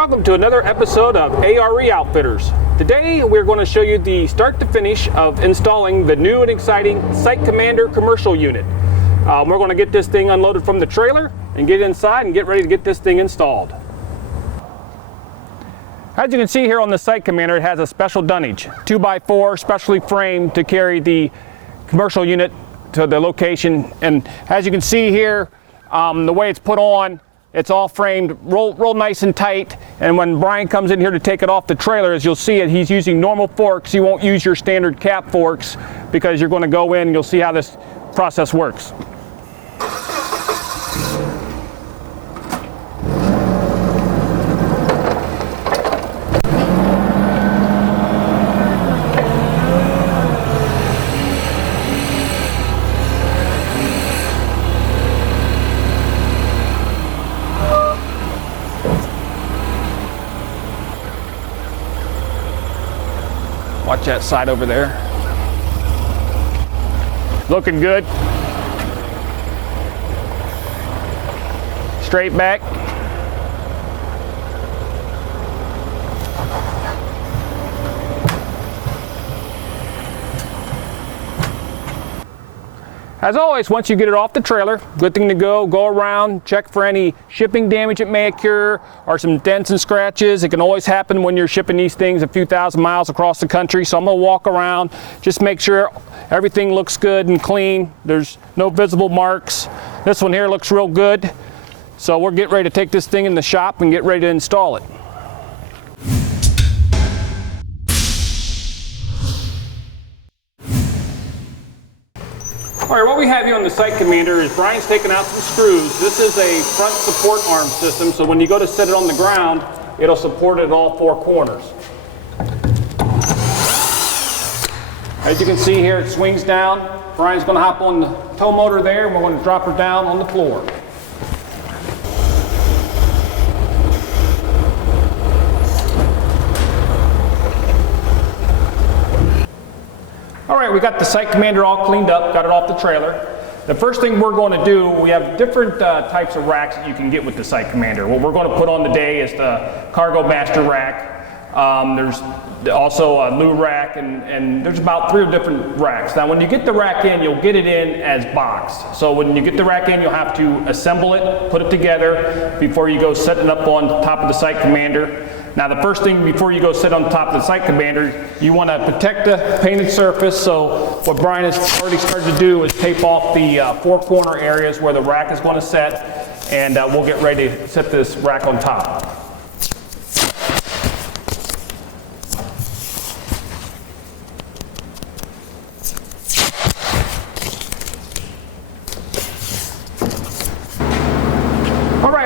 Welcome to another episode of A.R.E. Outfitters. Today we're going to show you the start to finish of installing the new and exciting Site Commander commercial unit. We're going to get this thing unloaded from the trailer and get inside and get ready to get this thing installed. As you can see here on the Site Commander, it has a special dunnage, 2x4 specially framed to carry the commercial unit to the location. And as you can see here, the way it's put on, it's all framed real nice and tight. And when Brian comes in here to take it off the trailer, as you'll see it, he's using normal forks. You won't use your standard cap forks because you're going to go in and you'll see how this process works. Watch that side over there. Looking good. Straight back. As always, once you get it off the trailer, good thing to go around, check for any shipping damage that may occur or some dents and scratches. It can always happen when you're shipping these things a few thousand miles across the country. So I'm gonna walk around, just make sure everything looks good and clean. There's no visible marks. This one here looks real good. So we'll get ready to take this thing in the shop and get ready to install it. All right, what we have here on the Site Commander is Brian's taking out some screws. This is a front support arm system, so when you go to set it on the ground, it'll support it at all four corners. As you can see here, it swings down. Brian's going to hop on the tow motor there, and we're going to drop her down on the floor. All right, we got the Site Commander all cleaned up, got it off the trailer. The first thing we're going to do, we have different types of racks that you can get with the Site Commander. What we're going to put on today is the Cargo Master rack. There's also a loo rack, and there's about 3 different racks. Now, when you get the rack in, you'll get it in as boxed. So when you get the rack in, you'll have to assemble it, put it together before you go set it up on top of the Site Commander. Now, the first thing before you go sit on top of the Site Commander, you want to protect the painted surface. So what Brian has already started to do is tape off the 4 corner areas where the rack is going to set, and we'll get ready to set this rack on top.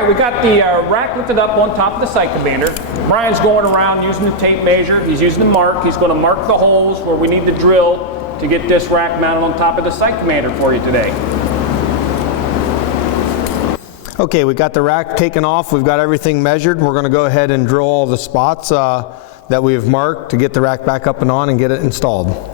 We got the rack lifted up on top of the Site Commander. Brian's going around using the tape measure. He's using the mark. He's going to mark the holes where we need to drill to get this rack mounted on top of the Site Commander for you today. Okay, we got the rack taken off. We've got everything measured. We're going to go ahead and drill all the spots that we have marked to get the rack back up and on and get it installed.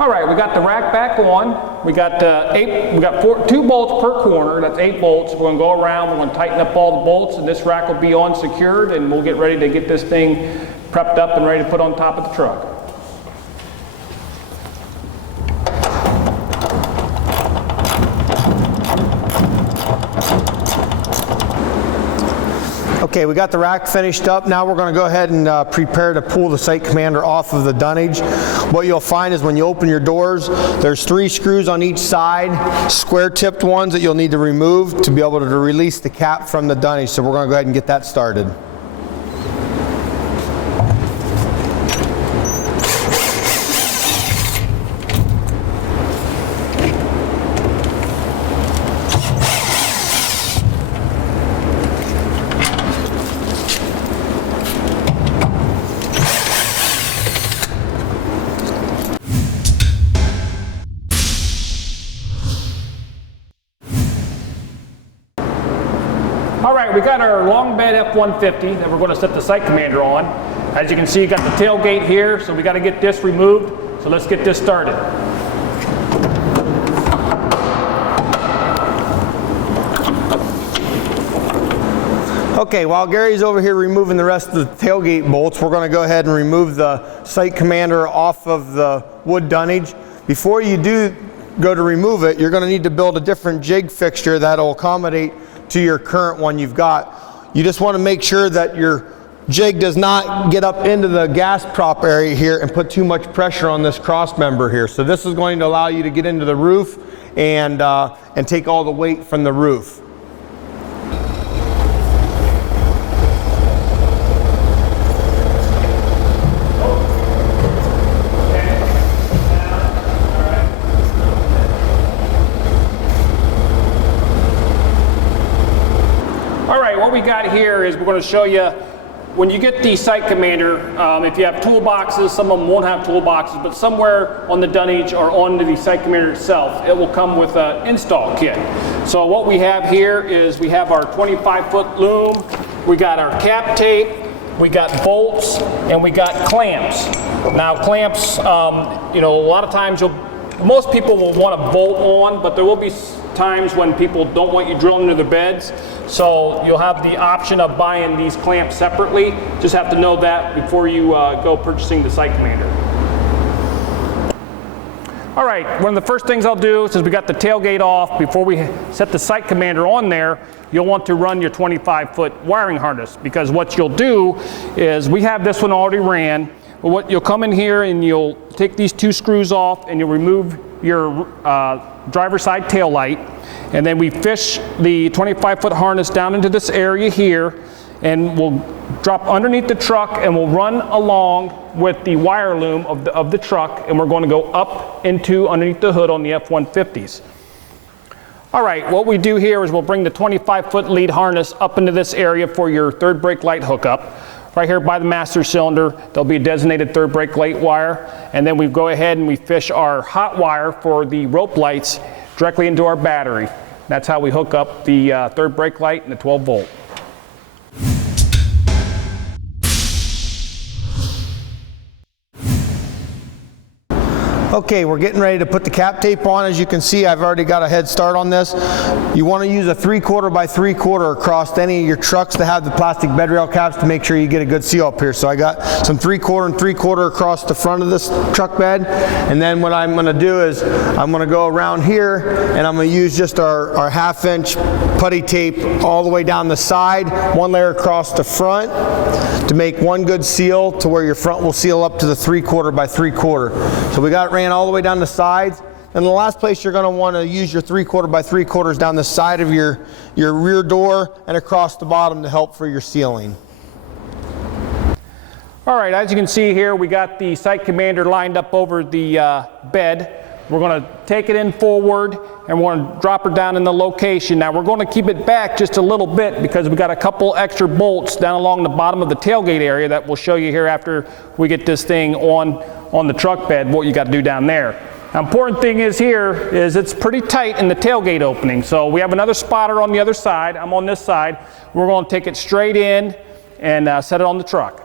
All right, we got the rack back on. We got 2 bolts per corner. That's 8 bolts. We're going to go around. We're going to tighten up all the bolts, and this rack will be on secured, and we'll get ready to get this thing prepped up and ready to put on top of the truck. Okay, we got the rack finished up. Now we're going to go ahead and prepare to pull the Site Commander off of the dunnage. What you'll find is when you open your doors, there's 3 screws on each side, square tipped ones that you'll need to remove to be able to release the cap from the dunnage. So we're going to go ahead and get that started. All right, we got our long bed F-150 that we're going to set the Site Commander on. As you can see, you got the tailgate here, so we got to get this removed. So let's get this started. Okay, while Gary's over here removing the rest of the tailgate bolts, we're going to go ahead and remove the Site Commander off of the wood dunnage. Before you do go to remove it, you're going to need to build a different jig fixture that'll accommodate to your current one you've got. You just want to make sure that your jig does not get up into the gas prop area here and put too much pressure on this cross member here. So this is going to allow you to get into the roof and take all the weight from the roof. What we got here is we're going to show you when you get the Site Commander, if you have toolboxes, some of them won't have toolboxes, but somewhere on the dunnage or onto the Site Commander itself, it will come with an install kit. So what we have here is we have our 25-foot loom, we got our cap tape, we got bolts, and we got clamps. Now clamps, you know, a lot of times most people will want to bolt on, but there will be times when people don't want you drilling into their beds. So you'll have the option of buying these clamps separately. Just have to know that before you go purchasing the Site Commander. All right, one of the first things I'll do, since we got the tailgate off, before we set the Site Commander on there, you'll want to run your 25-foot wiring harness, because what you'll do is, we have this one already ran. What you'll come in here and you'll take these two screws off and you'll remove your driver's side tail light, and then we fish the 25-foot harness down into this area here, and we'll drop underneath the truck and we'll run along with the wire loom of the truck, and we're going to go up into underneath the hood on the F-150s. All right, what we do here is we'll bring the 25-foot lead harness up into this area for your third brake light hookup. Right here by the master cylinder, there'll be a designated third brake light wire, and then we go ahead and we fish our hot wire for the rope lights directly into our battery. That's how we hook up the third brake light and the 12 volt. Okay, we're getting ready to put the cap tape on. As you can see, I've already got a head start on this. You want to use a 3/4 by 3/4 across any of your trucks that have the plastic bed rail caps to make sure you get a good seal up here. So I got some 3/4 and 3/4 across the front of this truck bed. And then what I'm going to do is I'm going to go around here and I'm going to use just our 1/2-inch putty tape all the way down the side, one layer across the front to make one good seal to where your front will seal up to the 3/4 by 3/4. So we got it ran all the way down the sides. And the last place you're going to want to use your 3/4 by 3/4 down the side of your rear door and across the bottom to help for your sealing. All right, as you can see here, we got the Site Commander lined up over the bed. We're going to take it in forward and we're going to drop her down in the location. Now we're going to keep it back just a little bit because we got a couple extra bolts down along the bottom of the tailgate area that we'll show you here after we get this thing on the truck bed, what you got to do down there. Now, important thing is here is it's pretty tight in the tailgate opening. So we have another spotter on the other side. I'm on this side. We're going to take it straight in and set it on the truck.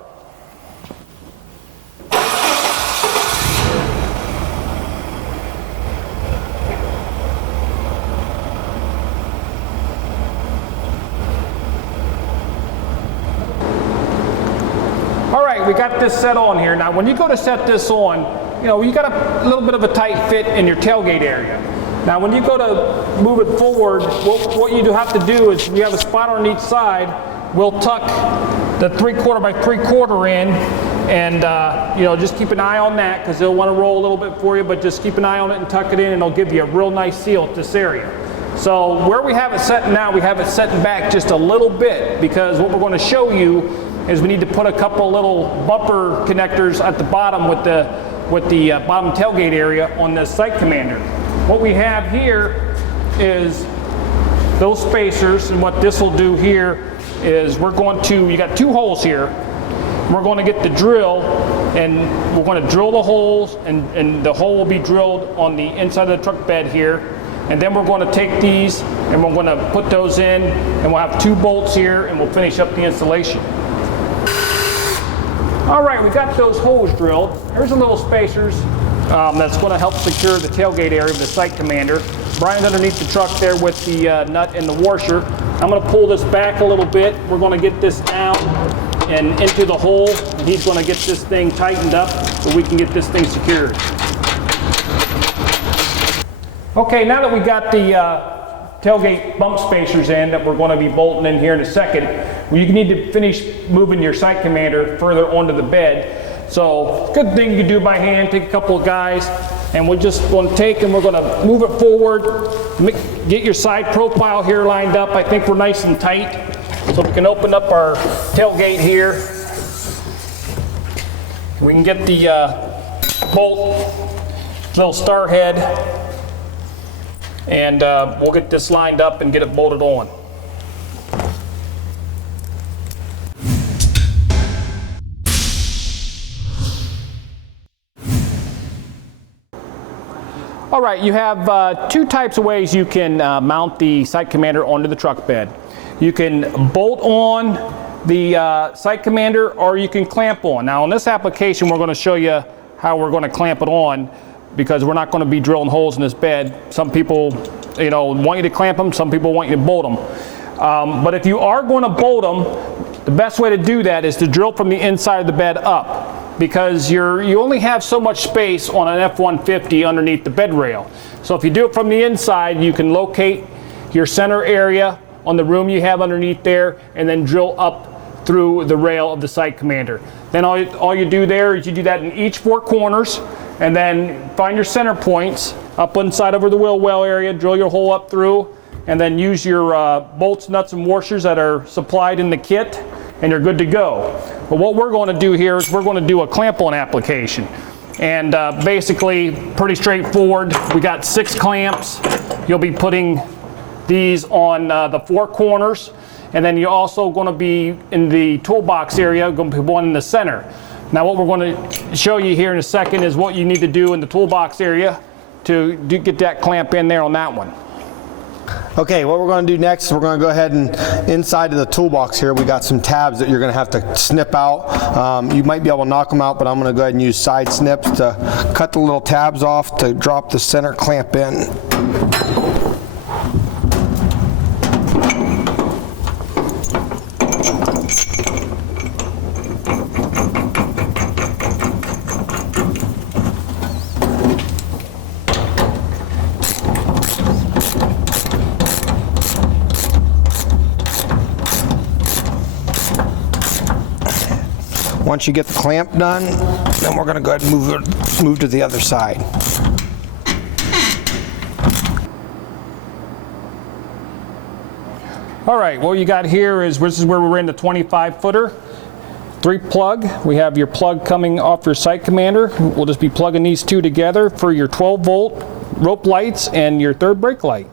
We got this set on here. Now when you go to set this on, you know, you got a little bit of a tight fit in your tailgate area. Now when you go to move it forward, what you do have to do is, we have a spotter on each side, we'll tuck the 3/4 by 3/4 in, and you know, just keep an eye on that because they'll want to roll a little bit for you, but just keep an eye on it and tuck it in and it'll give you a real nice seal at this area. So where we have it set now, we have it setting back just a little bit because what we're going to show you is we need to put a couple little bumper connectors at the bottom with the bottom tailgate area on the Site Commander. What we have here is those spacers, and what this will do here is you got two holes here. We're going to get the drill and we're going to drill the holes, and the hole will be drilled on the inside of the truck bed here. And then we're going to take these and we're going to put those in, and we'll have two bolts here and we'll finish up the installation. All right, we got those holes drilled. Here's the little spacers that's going to help secure the tailgate area of the Site Commander. Brian's underneath the truck there with the nut and the washer. I'm going to pull this back a little bit. We're going to get this down and into the hole, and he's going to get this thing tightened up so we can get this thing secured. Okay, now that we got the tailgate bump spacers in that we're going to be bolting in here in a second, you need to finish moving your Site Commander further onto the bed. So, good thing you can do by hand. Take a couple of guys, and we're just going to take and we're going to move it forward. Get your side profile here lined up. I think we're nice and tight. So we can open up our tailgate here. We can get the bolt, little star head, and we'll get this lined up and get it bolted on. All right, you have two types of ways you can mount the Site Commander onto the truck bed. You can bolt on the Site Commander, or you can clamp on. Now in this application we're going to show you how we're going to clamp it on, because we're not going to be drilling holes in this bed. Some people want you to clamp them, some people want you to bolt them. But if you are going to bolt them, the best way to do that is to drill from the inside of the bed up, because you only have so much space on an F-150 underneath the bed rail. So if you do it from the inside, you can locate your center area on the room you have underneath there, and then drill up through the rail of the Site Commander. Then all you do there is you do that in each four corners, and then find your center points up inside over the wheel well area, drill your hole up through, and then use your bolts, nuts, and washers that are supplied in the kit, and you're good to go. But what we're going to do here is we're going to do a clamp-on application. And basically, pretty straightforward. We got 6 clamps. You'll be putting these on the 4 corners, and then you're also going to be in the toolbox area, going to be one in the center. Now what we're going to show you here in a second is what you need to do in the toolbox area to get that clamp in there on that one. Okay, what we're going to do next is we're going to go ahead and inside of the toolbox here we got some tabs that you're going to have to snip out. You might be able to knock them out, but I'm going to go ahead and use side snips to cut the little tabs off to drop the center clamp in. Once you get the clamp done, then we're going to go ahead and move to the other side. All right, what you got here is this is where we're in the 25-footer. 3 plug. We have your plug coming off your Site Commander. We'll just be plugging these two together for your 12-volt rope lights and your 3rd brake light.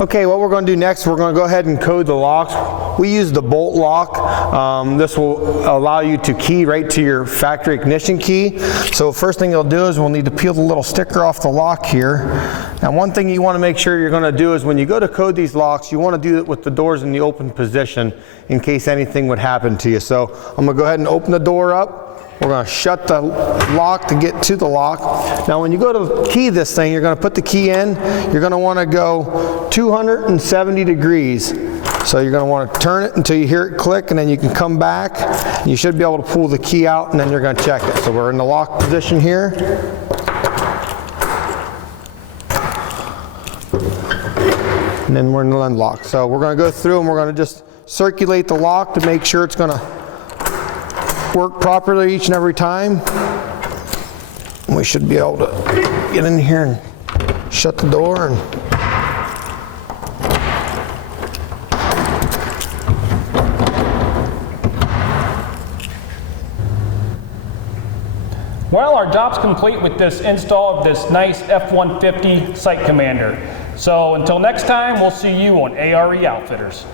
Okay, what we're going to do next, we're going to go ahead and code the locks. We use the bolt lock. This will allow you to key right to your factory ignition key. So first thing you'll do is we'll need to peel the little sticker off the lock here. Now one thing you want to make sure you're going to do is when you go to code these locks, you want to do it with the doors in the open position in case anything would happen to you. So I'm going to go ahead and open the door up. We're going to shut the lock to get to the lock. Now when you go to key this thing, you're going to put the key in. You're going to want to go 270 degrees. So you're going to want to turn it until you hear it click, and then you can come back. You should be able to pull the key out, and then you're going to check it. So we're in the lock position here. And then we're in the unlock. So we're going to go through and we're going to just circulate the lock to make sure it's going to work properly each and every time. We should be able to get in here and shut the door. Well, our job's complete with this install of this nice F-150 Site Commander. So until next time, we'll see you on A.R.E. Outfitters.